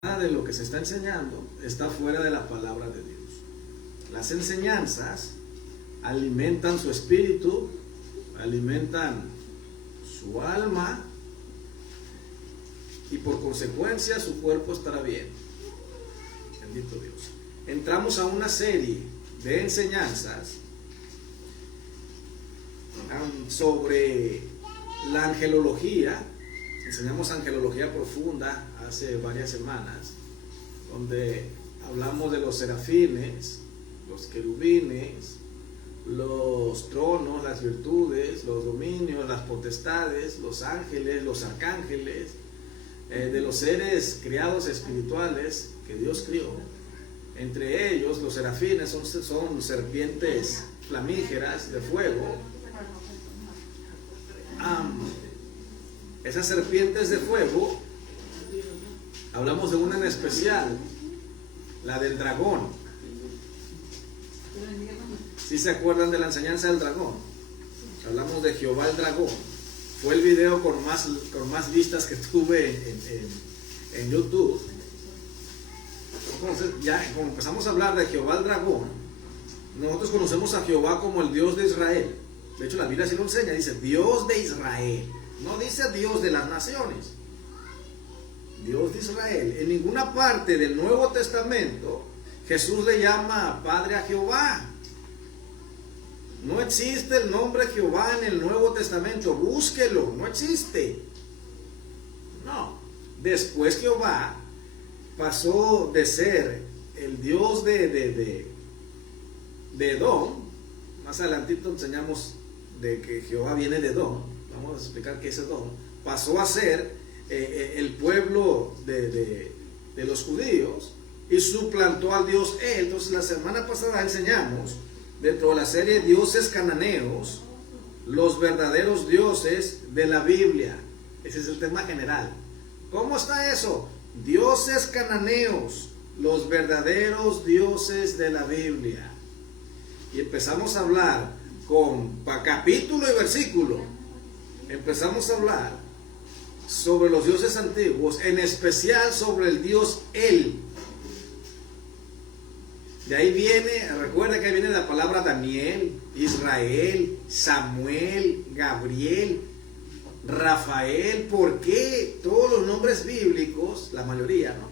Nada de lo que se está enseñando está fuera de la palabra de Dios. Las enseñanzas alimentan su espíritu, alimentan su alma y por consecuencia su cuerpo estará bien. Bendito Dios. Entramos a una serie de enseñanzas sobre la angelología. Enseñamos angelología profunda hace varias semanas, donde hablamos de los serafines, los querubines, los tronos, las virtudes, los dominios, las potestades, los ángeles, los arcángeles, de los seres criados espirituales que Dios crió. Entre ellos, los serafines son serpientes flamígeras de fuego. Esas serpientes de fuego, hablamos de una en especial, la del dragón. ¿Sí se acuerdan de la enseñanza del dragón? Hablamos de Jehová el dragón. Fue el video con más vistas que tuve en YouTube. Entonces, ya como empezamos a hablar de Jehová el dragón, nosotros conocemos a Jehová como el Dios de Israel. De hecho, la Biblia sí lo enseña, dice Dios de Israel. No dice Dios de las naciones. Dios de Israel. En ninguna parte del Nuevo Testamento Jesús le llama Padre a Jehová. No existe el nombre Jehová en el Nuevo Testamento. Búsquelo, no existe. No. Después Jehová pasó de ser el Dios de Edom. Más adelantito enseñamos de que Jehová viene de Edom. Vamos a explicar qué es Edom. Pasó a ser el pueblo de los judíos y suplantó al Dios él. Entonces la semana pasada enseñamos dentro de la serie Dioses Cananeos los verdaderos dioses de la Biblia. Ese es el tema general. ¿Cómo está eso? Dioses cananeos, los verdaderos dioses de la Biblia. Y empezamos a hablar con capítulo y versículo. Empezamos a hablar sobre los dioses antiguos, en especial sobre el Dios El. De ahí viene, recuerda que viene la palabra Daniel, Israel, Samuel, Gabriel, Rafael. ¿Por qué todos los nombres bíblicos, la mayoría, ¿no?,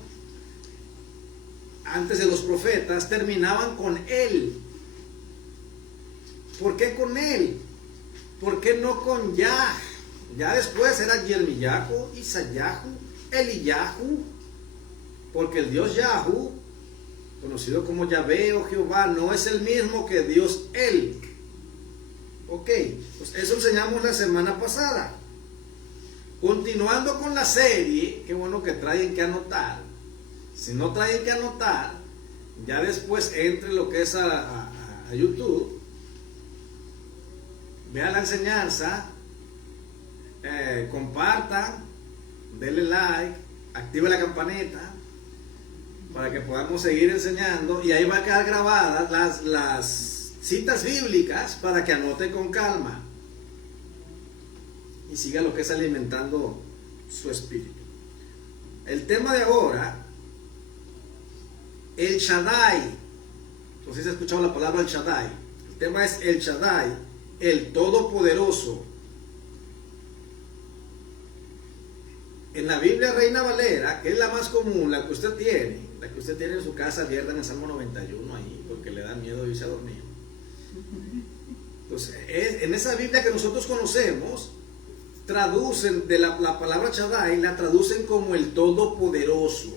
antes de los profetas, terminaban con Él? ¿Por qué con Él? ¿Por qué no con Yah? Ya después era Yermiyahu, Isayahu, Eliyahu, porque el Dios Yahu, conocido como Yahvé o Jehová, no es el mismo que Dios El. Ok, pues eso enseñamos la semana pasada. Continuando con la serie, qué bueno que traen que anotar. Si no traen que anotar, ya después entre lo que es a YouTube, vean la enseñanza, compartan, denle like, active la campanita para que podamos seguir enseñando, y ahí va a quedar grabadas las citas bíblicas para que anote con calma y siga lo que es alimentando su espíritu. El tema de ahora, El Shaddai. Entonces, ¿se ha escuchado la palabra El Shaddai? El tema es El Shaddai, el Todopoderoso. En la Biblia Reina Valera, que es la más común, la que usted tiene en su casa abierta en el Salmo 91 ahí, porque le da miedo irse a dormir. Entonces, en esa Biblia que nosotros conocemos, traducen de la palabra Shaddai, la traducen como el Todopoderoso.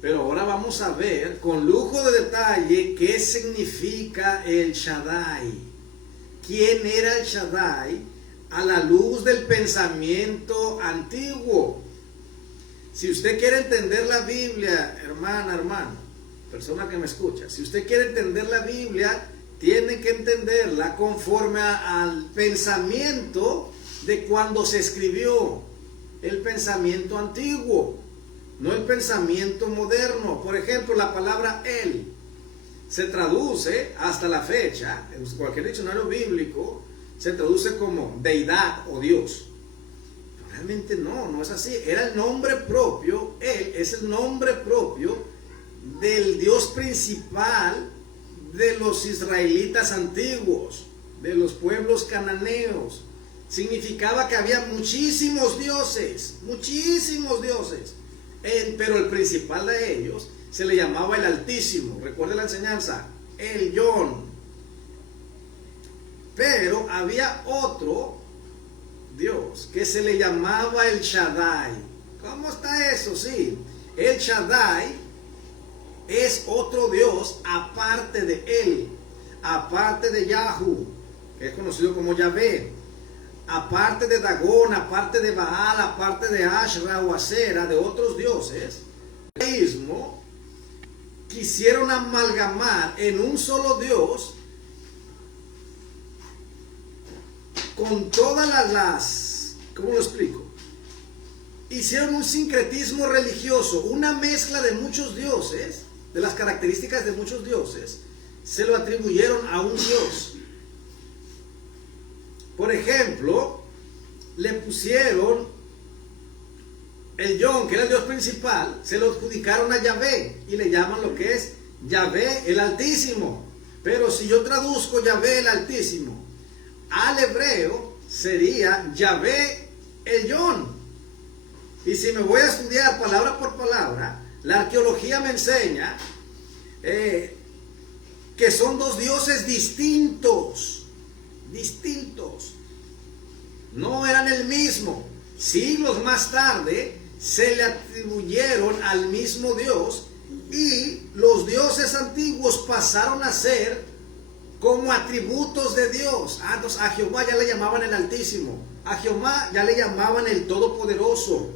Pero ahora vamos a ver con lujo de detalle qué significa el Shaddai. ¿Quién era el Shaddai a la luz del pensamiento antiguo? Si usted quiere entender la Biblia, hermana, hermano, persona que me escucha, si usted quiere entender la Biblia, tiene que entenderla conforme al pensamiento de cuando se escribió, el pensamiento antiguo, no el pensamiento moderno. Por ejemplo, la palabra El se traduce hasta la fecha, en cualquier diccionario bíblico, se traduce como deidad o Dios. Realmente no es así. Era el nombre propio, él es el nombre propio del Dios principal de los israelitas antiguos, de los pueblos cananeos. Significaba que había muchísimos dioses, pero el principal de ellos se le llamaba el Altísimo. Recuerde la enseñanza, el Yon. Pero había otro Dios que se le llamaba el Shaddai. ¿Cómo está eso? Sí, el Shaddai es otro Dios aparte de él, aparte de Yahu, que es conocido como Yahvé, aparte de Dagón, aparte de Baal, aparte de Ashra o Asera, de otros dioses. El judaísmo quisieron amalgamar en un solo Dios con todas las ¿cómo lo explico? Hicieron un sincretismo religioso, una mezcla de muchos dioses, de las características de muchos dioses, se lo atribuyeron a un Dios. Por ejemplo, le pusieron el Yon, que era el Dios principal, se lo adjudicaron a Yahvé y le llaman lo que es Yahvé el Altísimo. Pero si yo traduzco Yahvé el Altísimo al hebreo, sería Yahvé el Yon. Y si me voy a estudiar palabra por palabra, la arqueología me enseña que son dos dioses distintos. No eran el mismo. Siglos más tarde se le atribuyeron al mismo Dios y los dioses antiguos pasaron a ser como atributos de Dios. Entonces a Jehová ya le llamaban el Altísimo, a Jehová ya le llamaban el Todopoderoso,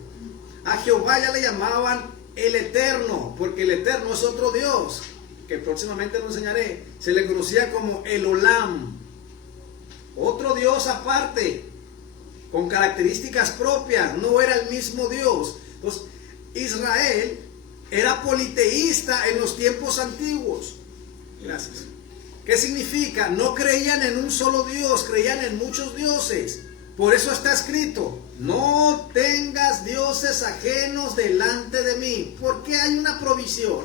a Jehová ya le llamaban el Eterno, porque el Eterno es otro Dios que próximamente lo enseñaré. Se le conocía como el Olam, otro Dios aparte, con características propias, no era el mismo Dios. Entonces, Israel era politeísta en los tiempos antiguos. Gracias. ¿Qué significa? No creían en un solo Dios, creían en muchos dioses. Por eso está escrito, no tengas dioses ajenos delante de mí. ¿Por qué hay una provisión?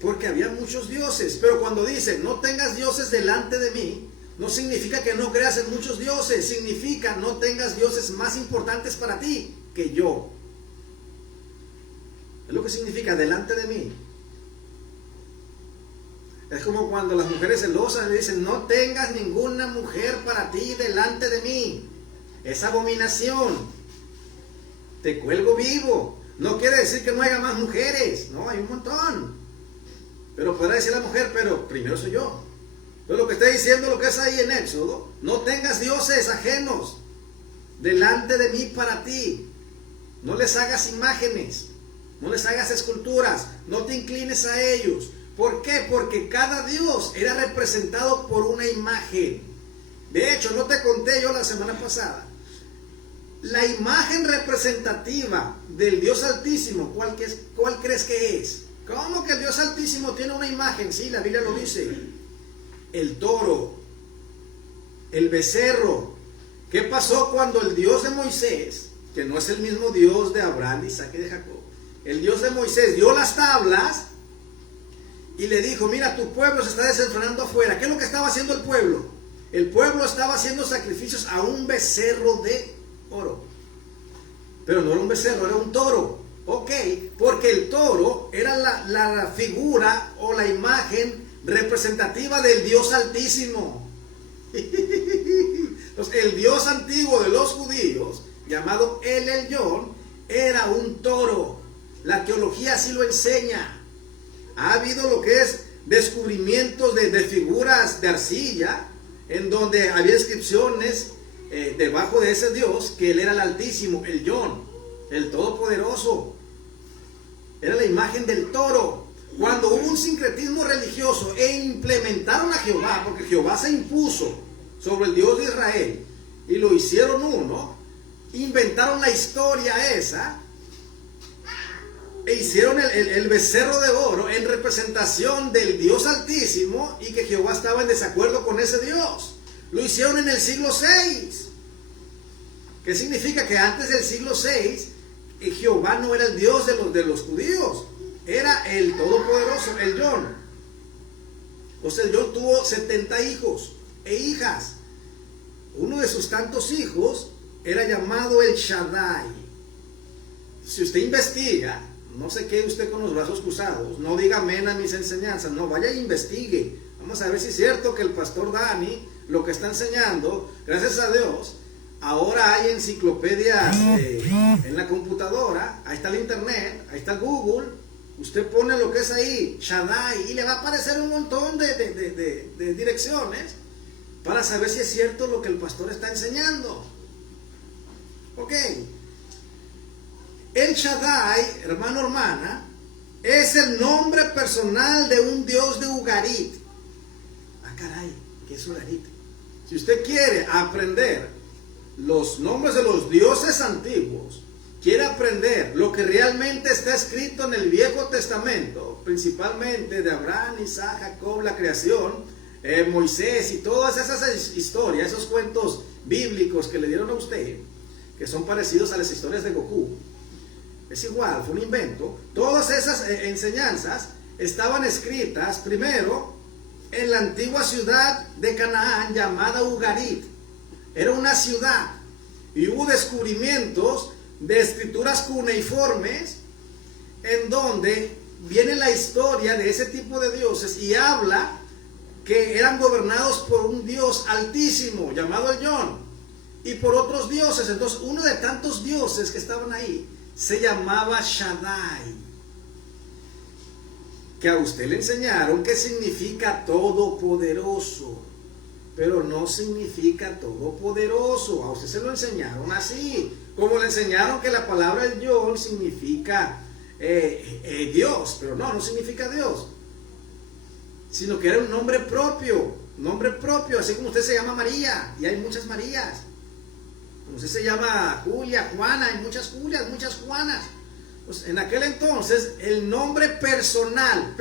Porque había muchos dioses. Pero cuando dice, no tengas dioses delante de mí, no significa que no creas en muchos dioses. Significa no tengas dioses más importantes para ti que yo. Es lo que significa delante de mí. Es como cuando las mujeres celosas le dicen, no tengas ninguna mujer para ti delante de mí. Es abominación. Te cuelgo vivo. No quiere decir que no haya más mujeres. No, hay un montón. Pero podrá decir la mujer, pero primero soy yo. Entonces lo que está diciendo, lo que es ahí en Éxodo, no tengas dioses ajenos delante de mí para ti. No les hagas imágenes. No les hagas esculturas. No te inclines a ellos. ¿Por qué? Porque cada Dios era representado por una imagen. De hecho, no te conté yo la semana pasada. La imagen representativa del Dios Altísimo, ¿cuál crees que es? ¿Cómo que el Dios Altísimo tiene una imagen? Sí, la Biblia lo dice. El toro, el becerro. ¿Qué pasó cuando el Dios de Moisés, que no es el mismo Dios de Abraham, Isaac y de Jacob, el Dios de Moisés dio las tablas y le dijo, mira, tu pueblo se está desenfrenando afuera? ¿Qué es lo que estaba haciendo el pueblo? El pueblo estaba haciendo sacrificios a un becerro de oro. Pero no era un becerro, era un toro. Ok, porque el toro era la figura o la imagen representativa del Dios Altísimo. Entonces, el Dios antiguo de los judíos, llamado El Elyon, era un toro. La arqueología así lo enseña. Ha habido lo que es descubrimientos de figuras de arcilla, en donde había inscripciones debajo de ese Dios, que él era el Altísimo, el Yon, el Todopoderoso. Era la imagen del toro. Cuando hubo un sincretismo religioso e implementaron a Jehová, porque Jehová se impuso sobre el Dios de Israel y lo hicieron uno, inventaron la historia esa e hicieron el becerro de oro en representación del Dios Altísimo, y que Jehová estaba en desacuerdo con ese Dios. Lo hicieron en el siglo VI. ¿Qué significa? Que antes del siglo VI, Jehová no era el Dios de los judíos, era el Todopoderoso, el Yon. O sea, el Yon tuvo 70 hijos e hijas. Uno de sus tantos hijos era llamado el Shaddai. Si usted investiga, no se quede usted con los brazos cruzados, no diga amén a mis enseñanzas, no, vaya e investigue. Vamos a ver si es cierto que el pastor Dani lo que está enseñando, gracias a Dios, ahora hay enciclopedias en la computadora, ahí está el internet, ahí está el Google, usted pone lo que es ahí, Shaddai, y le va a aparecer un montón de direcciones para saber si es cierto lo que el pastor está enseñando. Ok. El Shaddai, hermano, hermana, es el nombre personal de un dios de Ugarit. Ah, caray, ¿qué es Ugarit? Si usted quiere aprender los nombres de los dioses antiguos, quiere aprender lo que realmente está escrito en el Viejo Testamento, principalmente de Abraham, Isaac, Jacob, la creación, Moisés y todas esas historias, esos cuentos bíblicos que le dieron a usted, que son parecidos a las historias de Goku, es igual, fue un invento. Todas esas enseñanzas estaban escritas primero en la antigua ciudad de Canaán llamada Ugarit. Era una ciudad y hubo descubrimientos de escrituras cuneiformes en donde viene la historia de ese tipo de dioses y habla que eran gobernados por un dios altísimo llamado el Yon y por otros dioses. Entonces uno de tantos dioses que estaban ahí se llamaba Shaddai, que a usted le enseñaron que significa todopoderoso, pero no significa todopoderoso. A usted se lo enseñaron así, como le enseñaron que la palabra el Yon significa Dios, pero no significa Dios, sino que era un nombre propio, así como usted se llama María, y hay muchas Marías. Usted se llama Julia, Juana, hay muchas Julias, muchas Juanas. Pues en aquel entonces el nombre personal,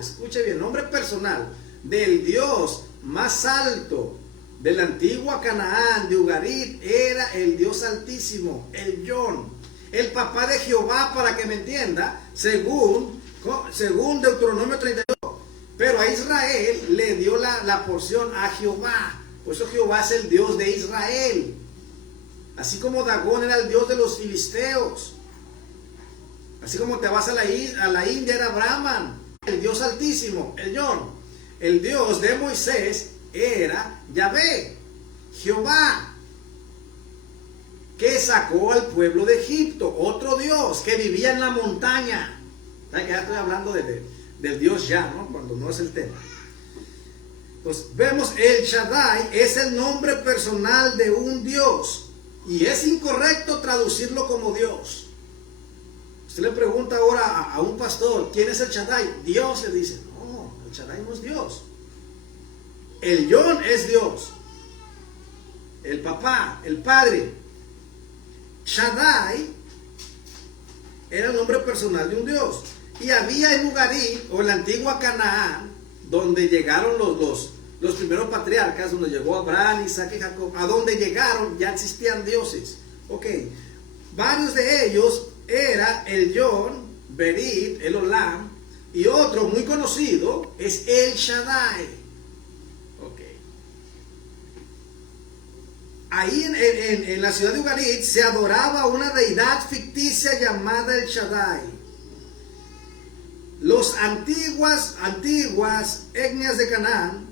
escuche bien, nombre personal del Dios más alto de la antigua Canaán, de Ugarit, era el Dios altísimo, el Yon, el papá de Jehová, para que me entienda, según Deuteronomio 32. Pero a Israel le dio la porción a Jehová, por eso Jehová es el Dios de Israel. Así como Dagón era el dios de los filisteos, así como te vas a la India, era Brahman, el Dios altísimo, el Yon. El Dios de Moisés era Yahvé, Jehová, que sacó al pueblo de Egipto, otro Dios que vivía en la montaña. ¿Saben que ya estoy hablando del Dios ya, ¿no? Cuando no es el tema. Entonces vemos, el Shaddai es el nombre personal de un Dios. Y es incorrecto traducirlo como Dios. Usted le pregunta ahora a un pastor, ¿quién es el Shaddai? Dios, le dice. No, el Shaddai no es Dios. El Yon es Dios. El papá, el padre. Shaddai era el nombre personal de un Dios. Y había en Ugarit, o en la antigua Canaán, donde llegaron los primeros patriarcas, donde llegó Abraham, Isaac y Jacob, a donde llegaron ya existían dioses. Ok, varios de ellos era el Yon, Berit, el Olam, y otro muy conocido es el Shaddai. Ok. Ahí en la ciudad de Ugarit se adoraba una deidad ficticia llamada el Shaddai. Los antiguas etnias de Canaán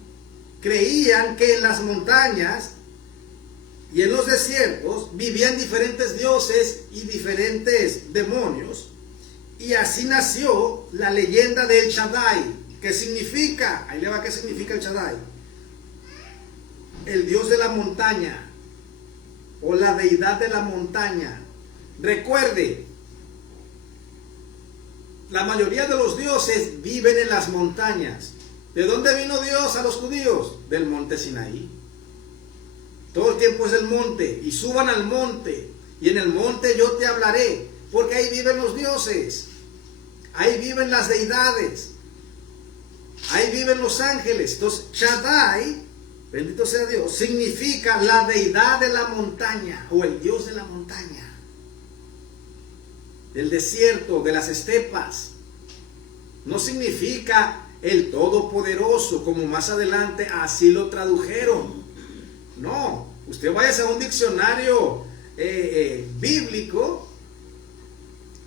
creían que en las montañas y en los desiertos vivían diferentes dioses y diferentes demonios, y así nació la leyenda del Shaddai, que significa, ahí le va, ¿qué significa el Shaddai? El Dios de la montaña, o la deidad de la montaña. Recuerde, la mayoría de los dioses viven en las montañas. ¿De dónde vino Dios a los judíos? Del monte Sinaí. Todo el tiempo es el monte. Y suban al monte, y en el monte yo te hablaré, porque ahí viven los dioses, ahí viven las deidades, ahí viven los ángeles. Entonces Shaddai bendito sea Dios, significa la deidad de la montaña o el Dios de la montaña, del desierto, de las estepas. No significa el Todopoderoso, como más adelante así lo tradujeron. No, usted vaya a un diccionario bíblico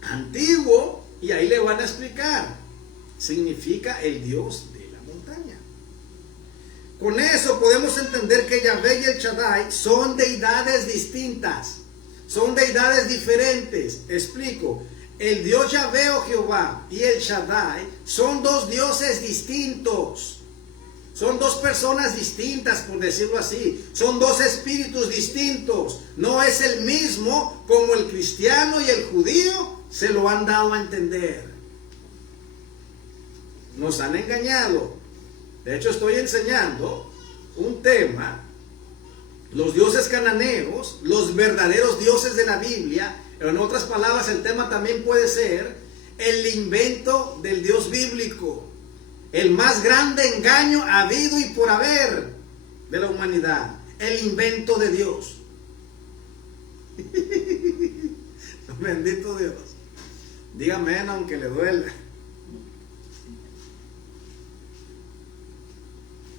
antiguo y ahí le van a explicar. Significa el Dios de la montaña. Con eso podemos entender que Yahvé y el Shaddai son deidades distintas, son deidades diferentes. Explico. El Dios Yahvé o Jehová y el Shaddai son dos dioses distintos. Son dos personas distintas, por decirlo así. Son dos espíritus distintos. No es el mismo como el cristiano y el judío se lo han dado a entender. Nos han engañado. De hecho, estoy enseñando un tema. Los dioses cananeos, los verdaderos dioses de la Biblia. En otras palabras, el tema también puede ser el invento del Dios bíblico. El más grande engaño habido y por haber de la humanidad. El invento de Dios. Bendito Dios. Dígame, aunque le duela.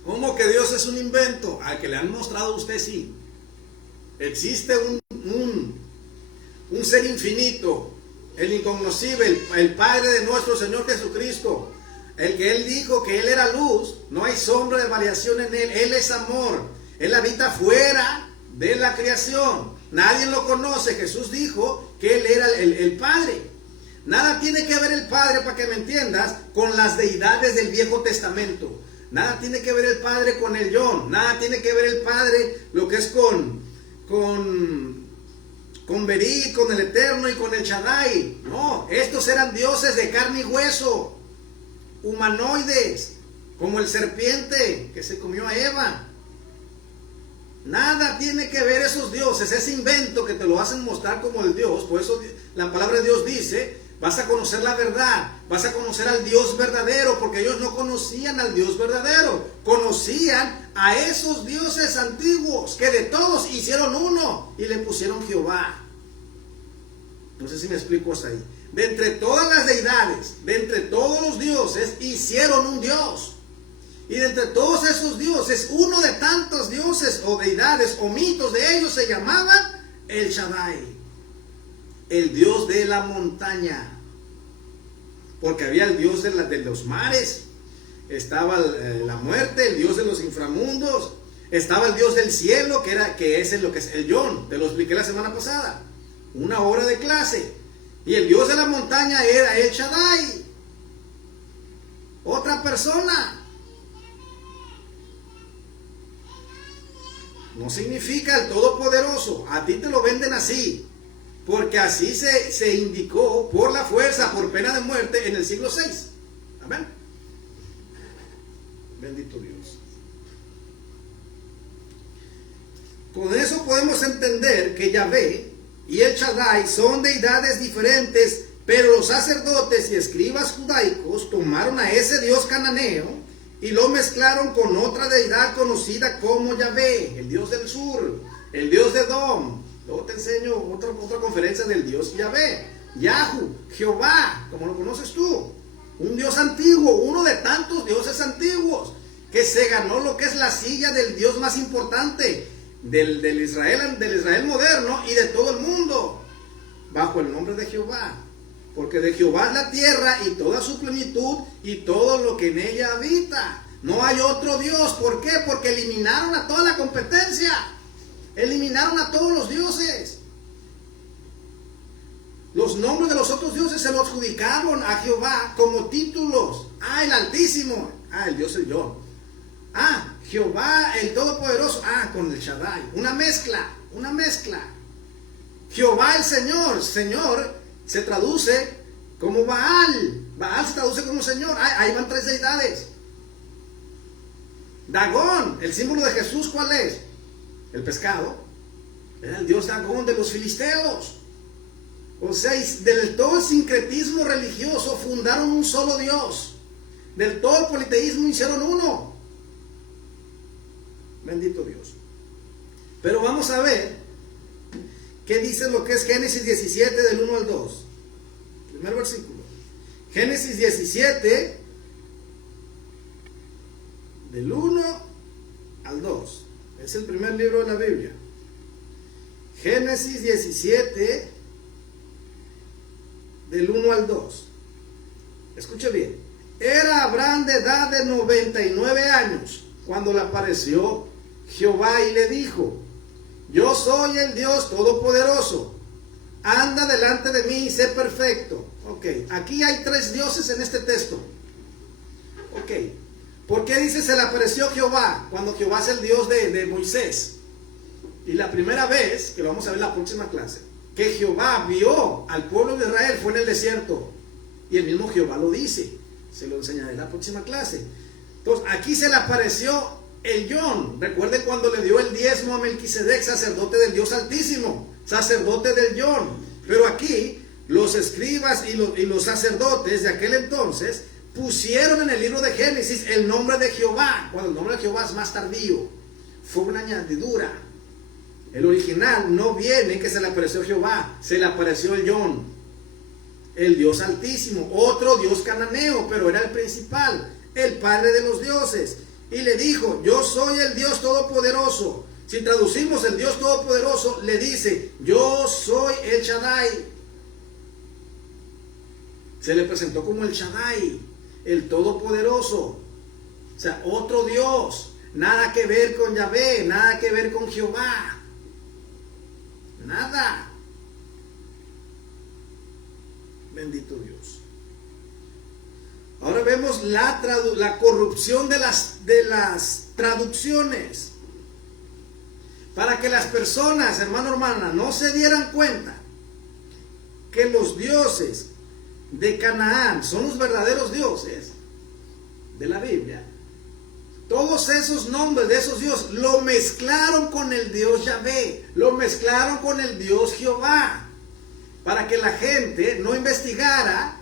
¿Cómo que Dios es un invento? Al que le han mostrado a usted, sí. Existe un ser infinito, el incognoscible, el Padre de nuestro Señor Jesucristo, el que Él dijo que Él era luz, no hay sombra de variación en Él, Él es amor, Él habita fuera de la creación, nadie lo conoce. Jesús dijo que Él era el Padre. Nada tiene que ver el Padre, para que me entiendas, con las deidades del Viejo Testamento. Nada tiene que ver el Padre con el Yon, nada tiene que ver el Padre lo que es con Berit, con el Eterno y con el Shaddai. No, estos eran dioses de carne y hueso, humanoides, como el serpiente que se comió a Eva. Nada tiene que ver esos dioses, ese invento que te lo hacen mostrar como el Dios. Por eso la palabra de Dios dice, vas a conocer la verdad, vas a conocer al Dios verdadero, porque ellos no conocían al Dios verdadero, conocían a esos dioses antiguos, que de todos hicieron uno y le pusieron Jehová. No sé si me explico hasta ahí. De entre todas las deidades, de entre todos los dioses, hicieron un Dios. Y de entre todos esos dioses, uno de tantos dioses o deidades o mitos de ellos se llamaba el Shaddai, el Dios de la montaña. Porque había el Dios de los mares, estaba la muerte, el Dios de los inframundos, estaba el Dios del cielo, que es lo que es el Yon, te lo expliqué la semana pasada, una hora de clase. Y el Dios de la montaña era el Shaddai, otra persona. No significa el Todopoderoso, a ti te lo venden así, porque así se indicó por la fuerza, por pena de muerte en el siglo VI. Amén. Bendito Dios. Con eso podemos entender que Yahvé y el Shaddai son deidades diferentes, pero los sacerdotes y escribas judaicos tomaron a ese Dios cananeo y lo mezclaron con otra deidad conocida como Yahvé, el Dios del sur, el Dios de Edom. Luego te enseño otra conferencia del Dios Yahvé, Yahu, Jehová, como lo conoces tú. Un Dios antiguo, uno de tantos dioses antiguos, que se ganó lo que es la silla del Dios más importante del Israel moderno y de todo el mundo, bajo el nombre de Jehová. Porque de Jehová es la tierra y toda su plenitud y todo lo que en ella habita. No hay otro Dios. ¿Por qué? Porque eliminaron a toda la competencia. Eliminaron a todos los dioses. Los nombres de los otros dioses se los adjudicaron a Jehová como títulos. Ah, el Altísimo. Ah, el Dios el Yo. Ah, Jehová el Todopoderoso. Ah, con el Shaddai. Una mezcla. Jehová el Señor. Señor se traduce como Baal. Baal se traduce como Señor. Ahí van tres deidades. Dagón, el símbolo de Jesús, ¿cuál es? El pescado. Era el dios Dagón de los filisteos. O sea, del todo el sincretismo religioso fundaron un solo Dios. Del todo el politeísmo hicieron uno. Bendito Dios. Pero vamos a ver qué dice lo que es Génesis 17 del 1 al 2. Primer versículo. Génesis 17 del 1 al 2. Es el primer libro de la Biblia. Génesis 17 del 1 al 2. Escuche bien. Era Abraham de edad de 99 años cuando le apareció Jehová y le dijo: yo soy el Dios Todopoderoso, anda delante de mí y sé perfecto. Ok, aquí hay 3 dioses en este texto. Ok, ¿por qué dice se le apareció Jehová cuando Jehová es el Dios de Moisés? Y la primera vez, que lo vamos a ver en la próxima clase, que Jehová vio al pueblo de Israel fue en el desierto. Y el mismo Jehová lo dice. Se lo enseñaré en la próxima clase. Entonces, aquí se le apareció el Yon. Recuerden cuando le dio el diezmo a Melquisedec, sacerdote del Dios Altísimo, sacerdote del Yon. Pero aquí, los escribas y los sacerdotes de aquel entonces pusieron en el libro de Génesis el nombre de Jehová, cuando el nombre de Jehová es más tardío. Fue una añadidura. El original no viene que se le apareció Jehová, se le apareció el Yon, el Dios Altísimo, otro Dios cananeo, pero era el principal, el padre de los dioses. Y le dijo: yo soy el Dios Todopoderoso. Si traducimos el Dios Todopoderoso, le dice: yo soy el Shaddai. Se le presentó como el Shaddai, el Todopoderoso. O sea, otro Dios. Nada que ver con Yahvé, nada que ver con Jehová. Nada. Bendito Dios. Ahora vemos la corrupción de las traducciones. Para que las personas, hermano, hermana, no se dieran cuenta que los dioses de Canaán son los verdaderos dioses de la Biblia. Todos esos nombres de esos dioses lo mezclaron con el Dios Yahvé, lo mezclaron con el Dios Jehová, para que la gente no investigara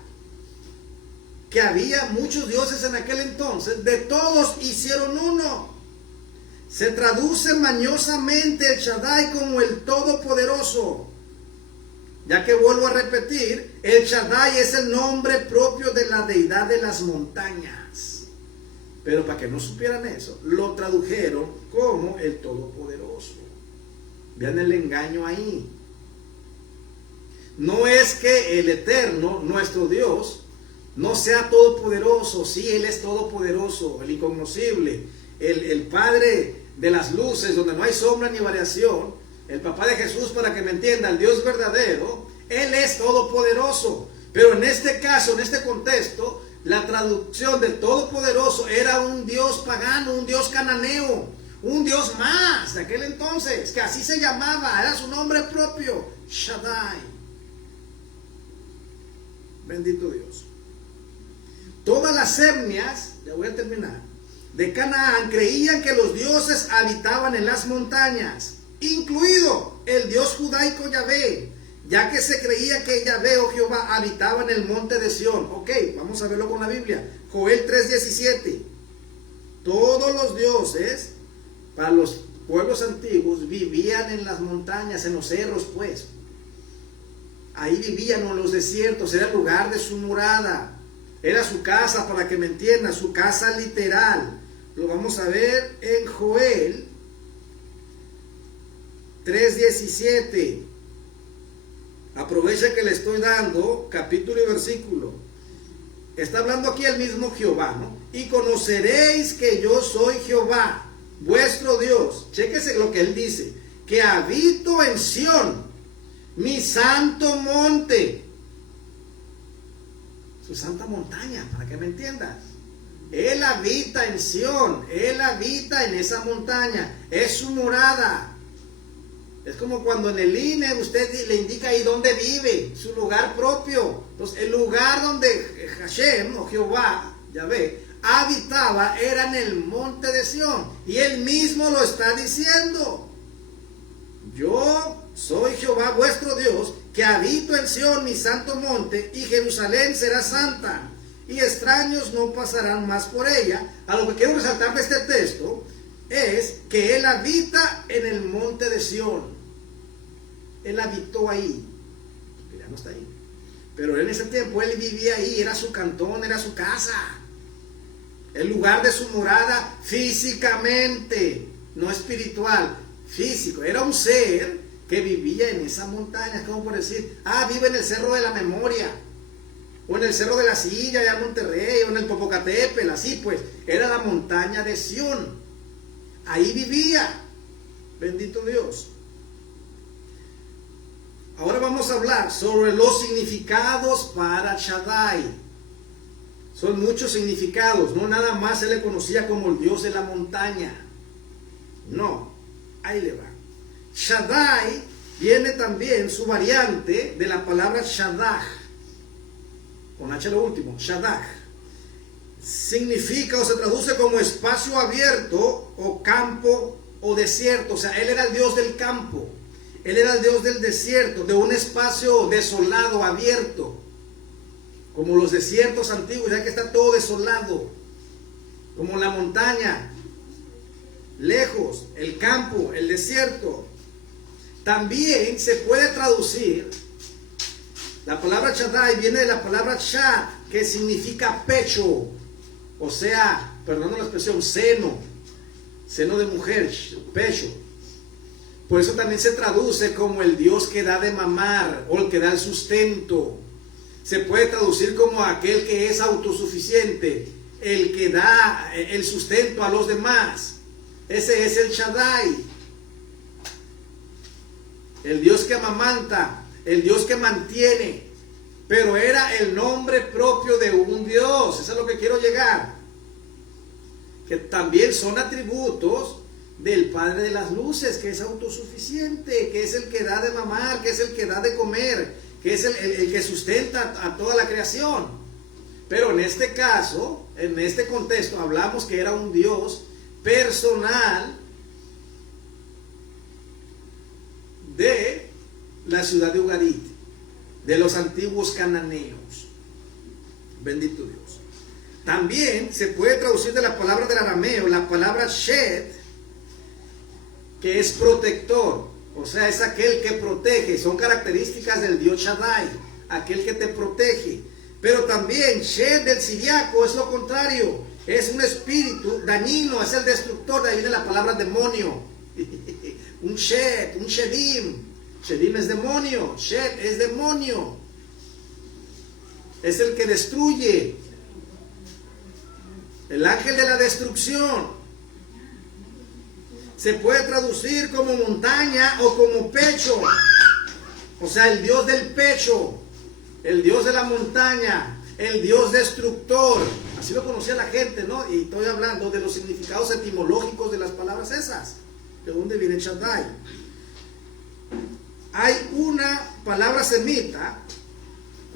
que había muchos dioses en aquel entonces. De todos hicieron uno. Se traduce mañosamente el Shaddai como el Todopoderoso, ya que vuelvo a repetir, el Shaddai es el nombre propio de la deidad de las montañas. Pero para que no supieran eso, lo tradujeron como el Todopoderoso. Vean el engaño ahí. No es que el Eterno, nuestro Dios, no sea todopoderoso. Sí, Él es todopoderoso, el incognoscible, el Padre de las luces, donde no hay sombra ni variación, el papá de Jesús, para que me entienda, el Dios verdadero. Él es todopoderoso. Pero en este caso, en este contexto, la traducción del Todopoderoso era un Dios pagano, un Dios cananeo, un Dios más de aquel entonces, que así se llamaba, era su nombre propio, Shaddai. Bendito Dios. Todas las etnias, ya voy a terminar, de Canaán creían que los dioses habitaban en las montañas, incluido el Dios judaico Yahvé, ya que se creía que Yahvé o Jehová habitaba en el monte de Sión. Ok, vamos a verlo con la Biblia. Joel 3:17. Todos los dioses, para los pueblos antiguos, vivían en las montañas, en los cerros, pues. Ahí vivían, en los desiertos, era el lugar de su morada. Era su casa, para que me entiendan, su casa literal. Lo vamos a ver en Joel 3:17. Aprovecha que le estoy dando capítulo y versículo. Está hablando aquí el mismo Jehová, ¿no? Y conoceréis que yo soy Jehová, vuestro Dios. Chéquese lo que él dice: que habito en Sión, mi santo monte. Su santa montaña, para que me entiendas. Él habita en Sión, Él habita en esa montaña, es su morada. Es como cuando en el INE usted le indica ahí dónde vive, su lugar propio. Entonces, el lugar donde Hashem o Jehová, Yahvé, habitaba era en el monte de Sión. Y él mismo lo está diciendo: yo soy Jehová vuestro Dios, que habito en Sión, mi santo monte, y Jerusalén será santa, y extraños no pasarán más por ella. A lo que quiero resaltar de este texto, es que él habita en el monte de Sión. Él habitó ahí. Ya no está ahí. Pero en ese tiempo él vivía ahí, era su cantón, era su casa. El lugar de su morada físicamente, no espiritual, físico. Era un ser que vivía en esa montaña, como por decir, vive en el Cerro de la Memoria, o en el Cerro de la Silla, allá en Monterrey, o en el Popocatépetl, así pues. Era la montaña de Sión. Ahí vivía. Bendito Dios. Ahora vamos a hablar sobre los significados para Shaddai. Son muchos significados, no nada más se le conocía como el Dios de la montaña. No, ahí le va. Shaddai viene también su variante de la palabra Shaddai, con H lo último, Shaddai. Significa o se traduce como espacio abierto o campo o desierto. O sea, él era el Dios del campo. Él era el Dios del desierto, de un espacio desolado, abierto. Como los desiertos antiguos, ya que está todo desolado. Como la montaña, lejos, el campo, el desierto. También se puede traducir, la palabra Shaddai viene de la palabra Shad, que significa pecho. O sea, perdón la expresión, seno de mujer, pecho. Por eso también se traduce como el Dios que da de mamar o el que da el sustento. Se puede traducir como aquel que es autosuficiente, el que da el sustento a los demás. Ese es el Shaddai. El Dios que amamanta, el Dios que mantiene. Pero era el nombre propio de un Dios. Eso es a lo que quiero llegar. Que también son atributos del Padre de las Luces, que es autosuficiente, que es el que da de mamar, que es el que da de comer, que es el que sustenta a toda la creación. Pero en este caso, en este contexto, hablamos que era un Dios personal de la ciudad de Ugarit, de los antiguos cananeos. Bendito Dios. También se puede traducir de la palabra del arameo, la palabra Shed, que es protector, o sea, es aquel que protege. Son características del Dios Shaddai, aquel que te protege. Pero también Shed del siriaco es lo contrario, es un espíritu dañino, es el destructor. De ahí viene la palabra demonio. Un Shed, un Shedim. Shedim es demonio, Shed es demonio, es el que destruye, el ángel de la destrucción. Se puede traducir como montaña o como pecho, o sea, el Dios del pecho, el Dios de la montaña, el Dios destructor. Así lo conocía la gente, ¿no? Y estoy hablando de los significados etimológicos de las palabras esas, de dónde viene Shaddai. Hay una palabra semita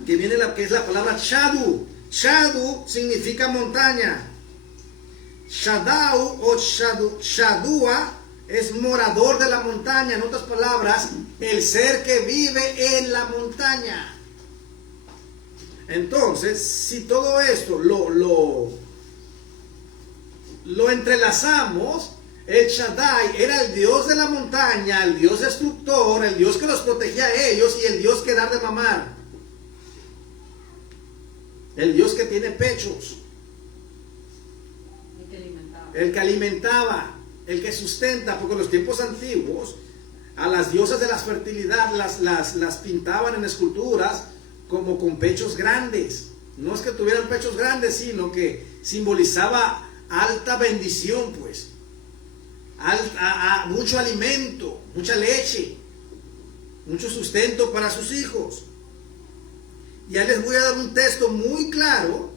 que viene que es la palabra Shadu. Shadu significa montaña. Shadau o Shadua es morador de la montaña. En otras palabras, el ser que vive en la montaña. Entonces, si todo esto lo entrelazamos, el Shaddai era el Dios de la montaña, el Dios destructor, el Dios que los protegía a ellos y el Dios que da de mamar. El Dios que tiene pechos. El que alimentaba, el que sustenta, porque en los tiempos antiguos a las diosas de la fertilidad las pintaban en esculturas como con pechos grandes. No es que tuvieran pechos grandes, sino que simbolizaba alta bendición, pues. Mucho alimento, mucha leche, mucho sustento para sus hijos. Ya les voy a dar un texto muy claro,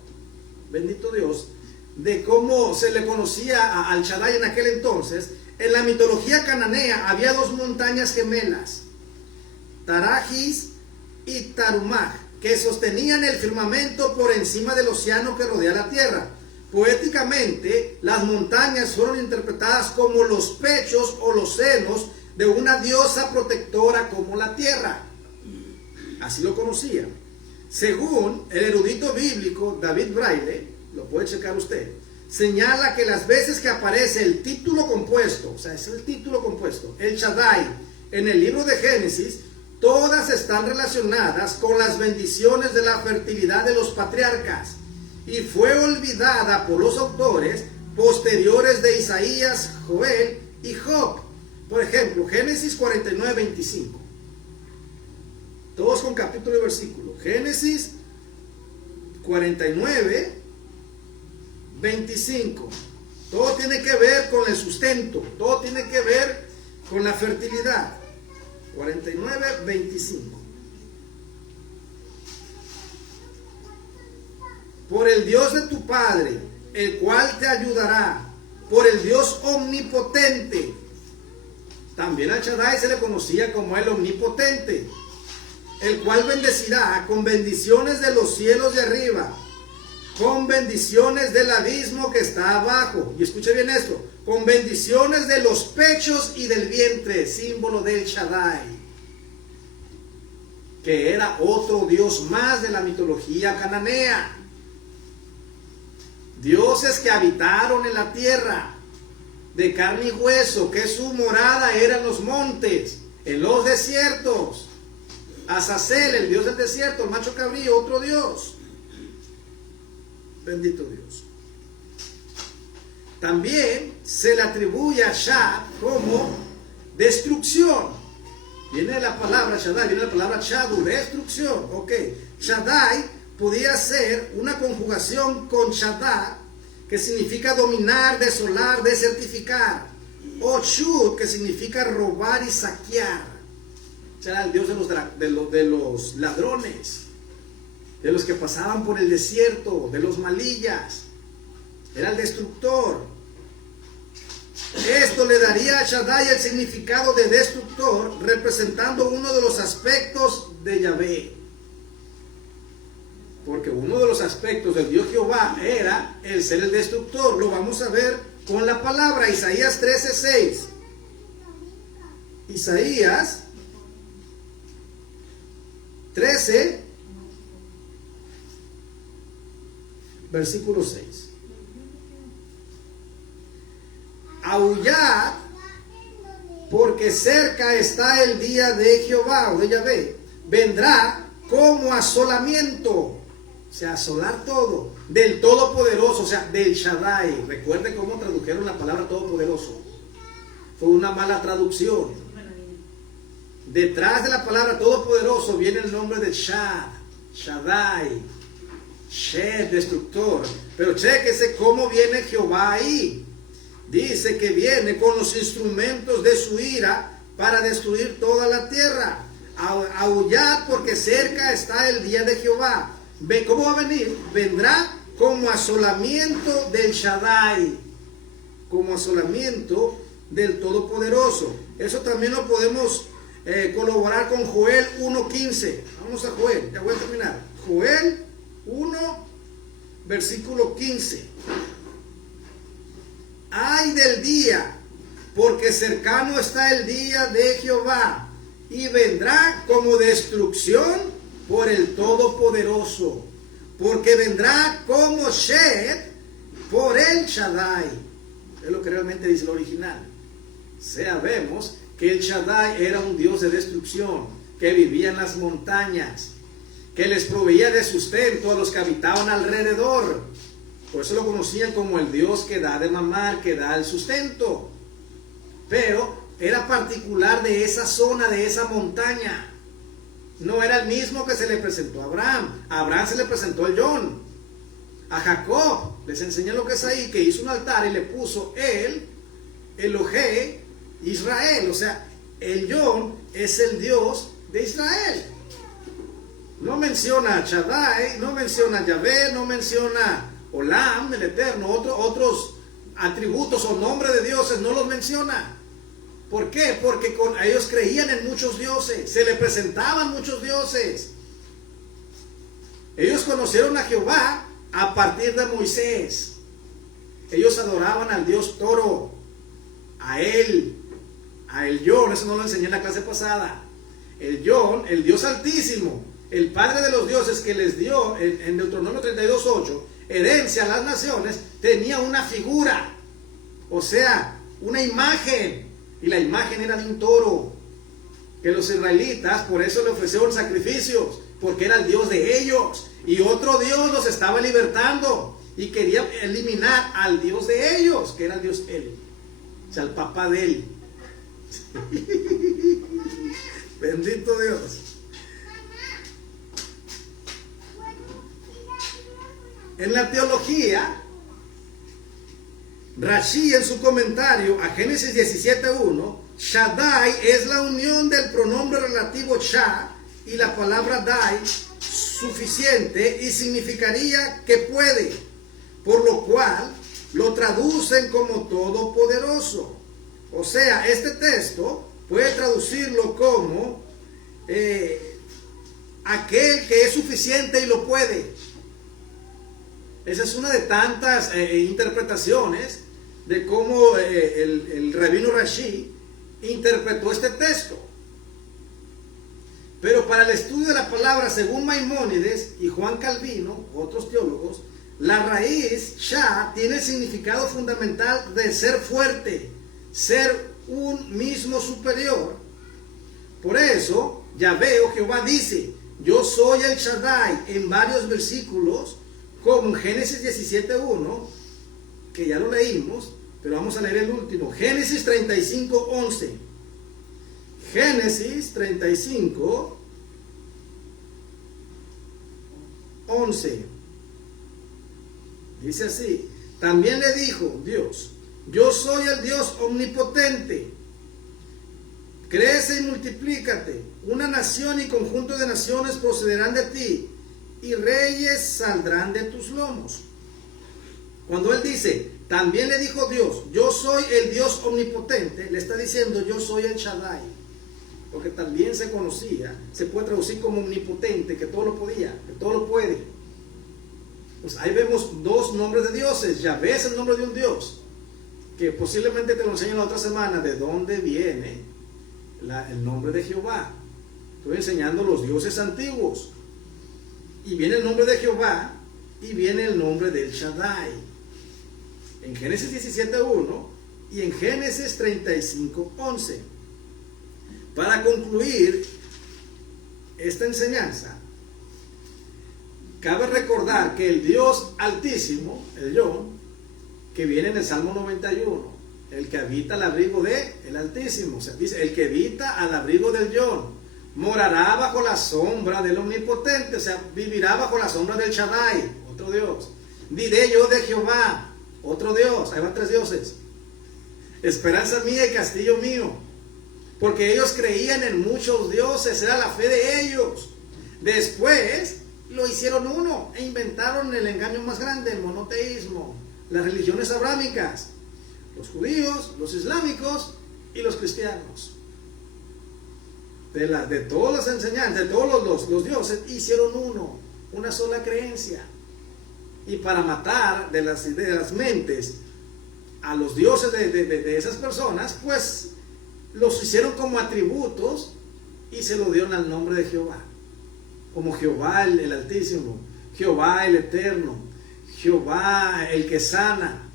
bendito Dios, de cómo se le conocía al Shaddai en aquel entonces. En la mitología cananea había dos montañas gemelas, Tarajis y Tarumaj, que sostenían el firmamento por encima del océano que rodea la tierra. Poéticamente, las montañas fueron interpretadas como los pechos o los senos de una diosa protectora como la tierra. Así lo conocían. Según el erudito bíblico David Braille, lo puede checar usted, señala que las veces que aparece el título compuesto, o sea, es el título compuesto, el Shaddai, en el libro de Génesis, todas están relacionadas con las bendiciones de la fertilidad de los patriarcas y fue olvidada por los autores posteriores de Isaías, Joel y Job. Por ejemplo, Génesis 49, 25. Todos con capítulo y versículo. Génesis 49, 25. Todo tiene que ver con el sustento, todo tiene que ver con la fertilidad. 49, 25. Por el Dios de tu Padre, el cual te ayudará, por el Dios omnipotente. También al Shaddai se le conocía como el omnipotente, el cual bendecirá con bendiciones de los cielos de arriba, con bendiciones del abismo que está abajo. Y escuche bien esto, con bendiciones de los pechos y del vientre, símbolo del Shaddai, que era otro dios más de la mitología cananea. Dioses que habitaron en la tierra, de carne y hueso, que su morada era en los montes, en los desiertos. Azazel, el dios del desierto, el macho cabrío, otro dios. Bendito Dios. También se le atribuye a Shad como destrucción. Viene la palabra Shaddai, viene la palabra Shadu, destrucción. Ok. Shaddai podía ser una conjugación con Shaddai, que significa dominar, desolar, desertificar. O Shud, que significa robar y saquear. Era el dios de los ladrones, de los que pasaban por el desierto, de los malillas. Era el destructor. Esto le daría a Shaddai el significado de destructor, representando uno de los aspectos de Yahvé. Porque uno de los aspectos del Dios Jehová era el ser el destructor. Lo vamos a ver con la palabra Isaías 13:6. Isaías 13, versículo 6. Aullad, porque cerca está el día de Jehová o de Yahvé. Vendrá como asolamiento, o sea, asolar todo, del Todopoderoso, o sea, del Shaddai. Recuerde cómo tradujeron la palabra Todopoderoso. Fue una mala traducción. Detrás de la palabra Todopoderoso viene el nombre de Shad, Shaddai, Shed, destructor. Pero chéquese cómo viene Jehová ahí. Dice que viene con los instrumentos de su ira para destruir toda la tierra. Aullad, porque cerca está el día de Jehová. ¿Ve cómo va a venir? Vendrá como asolamiento del Shaddai, como asolamiento del Todopoderoso. Eso también lo podemos colaborar con Joel 1:15. Vamos a Joel, ya voy a terminar. Joel 1, versículo 15. Ay del día, porque cercano está el día de Jehová, y vendrá como destrucción por el Todopoderoso, porque vendrá como Shed por el Shaddai. Es lo que realmente dice el original. Sabemos que el Shaddai era un dios de destrucción, que vivía en las montañas, que les proveía de sustento a los que habitaban alrededor. Por eso lo conocían como el Dios que da de mamar, que da el sustento. Pero era particular de esa zona, de esa montaña. No era el mismo que se le presentó a Abraham. A Abraham se le presentó el Yon. A Jacob les enseñé lo que es ahí, que hizo un altar y le puso el Elohé Israel. O sea, el Yon es el Dios de Israel. No menciona a Shaddai, no menciona a Yahvé, no menciona Olam, el Eterno, otros atributos o nombres de dioses, no los menciona. ¿Por qué? Porque ellos creían en muchos dioses, se le presentaban muchos dioses. Ellos conocieron a Jehová a partir de Moisés. Ellos adoraban al Dios Toro, a el Yon, eso no lo enseñé en la clase pasada. El Yon, el Dios Altísimo, el Padre de los dioses que les dio en Deuteronomio 32:8 herencia a las naciones, tenía una figura, o sea, una imagen, y la imagen era de un toro, que los israelitas por eso le ofrecieron sacrificios, porque era el Dios de ellos, y otro Dios los estaba libertando, y quería eliminar al Dios de ellos, que era el Dios él, o sea, el papá de él. Bendito Dios. En la teología, Rashi en su comentario a Génesis 17:1, Shaddai es la unión del pronombre relativo Shah y la palabra Dai, suficiente, y significaría que puede, por lo cual lo traducen como todopoderoso. O sea, este texto puede traducirlo como aquel que es suficiente y lo puede. Esa es una de tantas interpretaciones de cómo el rabino Rashi interpretó este texto. Pero para el estudio de la palabra, según Maimónides y Juan Calvino, otros teólogos, la raíz Shah tiene el significado fundamental de ser fuerte, ser un mismo superior. Por eso, Yahvé o Jehová dice, yo soy el Shaddai, en varios versículos, como en Génesis 17:1, que ya lo leímos, pero vamos a leer el último. Génesis 35:11. Génesis 35:11. Dice así: también le dijo Dios, yo soy el Dios omnipotente, crece y multiplícate, una nación y conjunto de naciones procederán de ti, y reyes saldrán de tus lomos. Cuando él dice, también le dijo Dios, yo soy el Dios omnipotente, le está diciendo, yo soy el Shaddai, porque también se conocía, se puede traducir como omnipotente, que todo lo podía, que todo lo puede. Pues ahí vemos dos nombres de dioses. Yahvé es el nombre de un Dios, que posiblemente te lo enseño la otra semana, de dónde viene el nombre de Jehová. Estoy enseñando los dioses antiguos. Y viene el nombre de Jehová y viene el nombre del Shaddai. En Génesis 17:1 y en Génesis 35:11. Para concluir esta enseñanza, cabe recordar que el Dios Altísimo, el Yod, que viene en el Salmo 91, el que habita al abrigo del Altísimo, o sea, dice, el que habita al abrigo del Yod, morará bajo la sombra del Omnipotente, o sea, vivirá bajo la sombra del Shaddai, otro Dios. Diré yo de Jehová, otro Dios, ahí van tres dioses. Esperanza mía y castillo mío, porque ellos creían en muchos dioses, era la fe de ellos. Después lo hicieron uno e inventaron el engaño más grande, el monoteísmo, las religiones abrámicas, los judíos, los islámicos y los cristianos. De todas las enseñanzas, de todos los dioses, hicieron uno, una sola creencia. Y para matar de las mentes a los dioses de esas personas, pues los hicieron como atributos y se lo dieron al nombre de Jehová. Como Jehová el Altísimo, Jehová el Eterno, Jehová el que sana,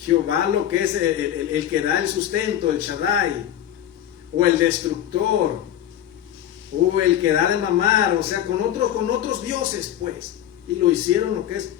Jehová lo que es el que da el sustento, el Shaddai, o el destructor, o el que da de mamar, o sea, con otros dioses, pues, y lo hicieron lo que es